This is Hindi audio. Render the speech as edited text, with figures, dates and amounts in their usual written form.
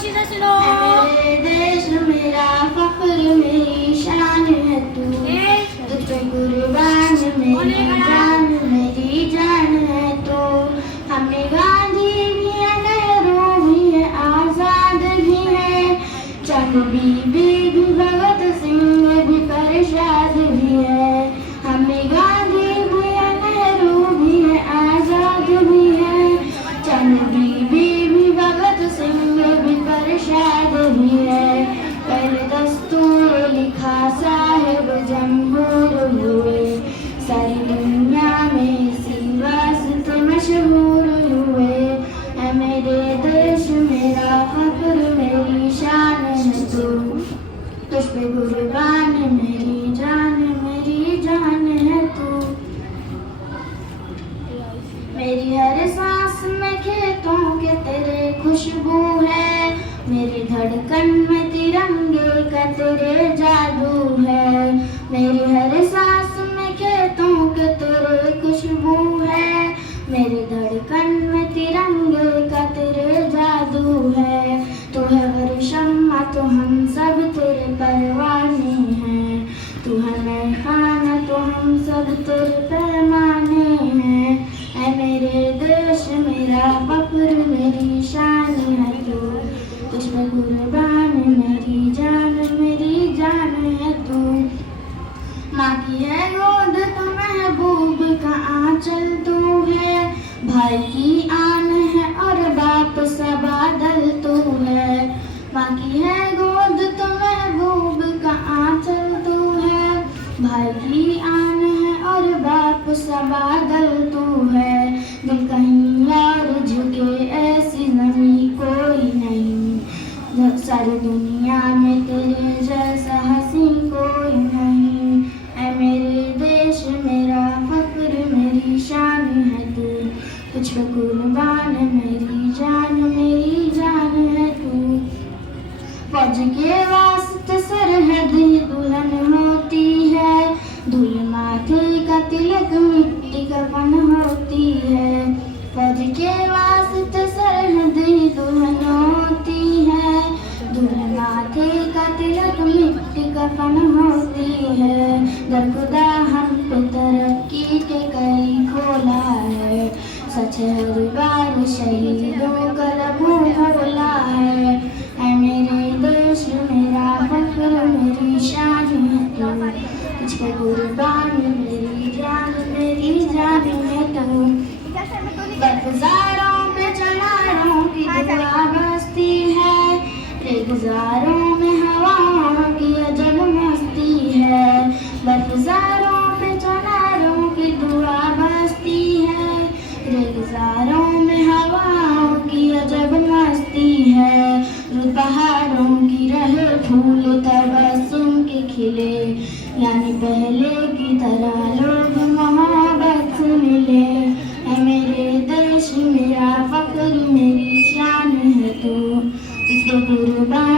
खामोशी से सुनो। मेरे देश मेरा फख्र मेरी शान है तू, तुझ पे कुर्बान मेरी जान, मेरी जान है तो। हमें गांधी भी है, नेहरू भी है, आजाद भी है, चंद बीबी भी, भगत सिंह भी, परशाद भी है। हमें गांधी भी है, नेहरू भी है, आजाद भी है, चंद बीबी भी, भगत सिंह भी, परशाद भी है। पहले दस्तूर लिखा साहिब जमहूर हुए, सारी दुनिया में इसी वास्ते मशहूर हुए। है मेरे देश मेरा फख्र मेरी शान है तू, तुझ पे कुर्बान मेरी जान है तू। मेरी हर सांस में खेतों के तेरे खुशबू है, मेरी धड़कन में तिरंगे का तेरे जादू है। मेरी हर सांस में खेतों के तेरे खुशबू है, मेरी धड़कन में तिरंगे का तेरे जादू है। तू है हर शम्मा तो हम सब तेरे परवाने हैं, तू है मैं खाना तो हम सब तेरे पैमाने हैं। ऐ मेरे देश मेरा फख्र मेरी शान है तू, तुझ पे कुर्बान मेरी जान है तू। माँ की है गोद तो महबूब का आंचल तू है, भाई की आन है और बाप सा बादल तू है। माँ की है गोद तो महबूब का आंचल तू है, भाई की आन है और बाप सा बादल तू है। दिल कहीं यार झुके ऐसी नमी कोई नहीं, सारी दुनिया में तेरे जैसा हंसी कोई नहीं। ऐ मेरे देश मेरा फख्र मेरी शान है तू, तुझ पे कुर्बान मेरी जान है तू। फौज के वास्ते सरहद ही दुल्हन होती है, धूल माथे का तिलक मिट्टी का फन होती है। फौज के वास्ते सरहद ही दुल्हन होती है, धूल माथे का तिलक मिट्टी का फन होती है। दर खुदा हम पे तरक्की के कई खोला है, सच हर बार शहीदों का लबू खोला है। ऐ मेरे देश मेरा फख्र मेरी शान है तू, तुझ पे कुर्बान मेरी जान है तू। बरगुजारों पे चनारों की दुआ बसती है, रेगुजारों में हवाओं की अजब मस्ती है। बरगुजारों पे चनारों की दुआ बसती है, रेगुजारों में हवाओं की अजब मस्ती है। रुत पहाड़ों की रहे फूल तबस्सुम के खिले, यानी पहले की तरह लोग मोहब्बत से मिले। है मेरे देश मेरा फख्र मेरी शान है तू, इसके कुर्बान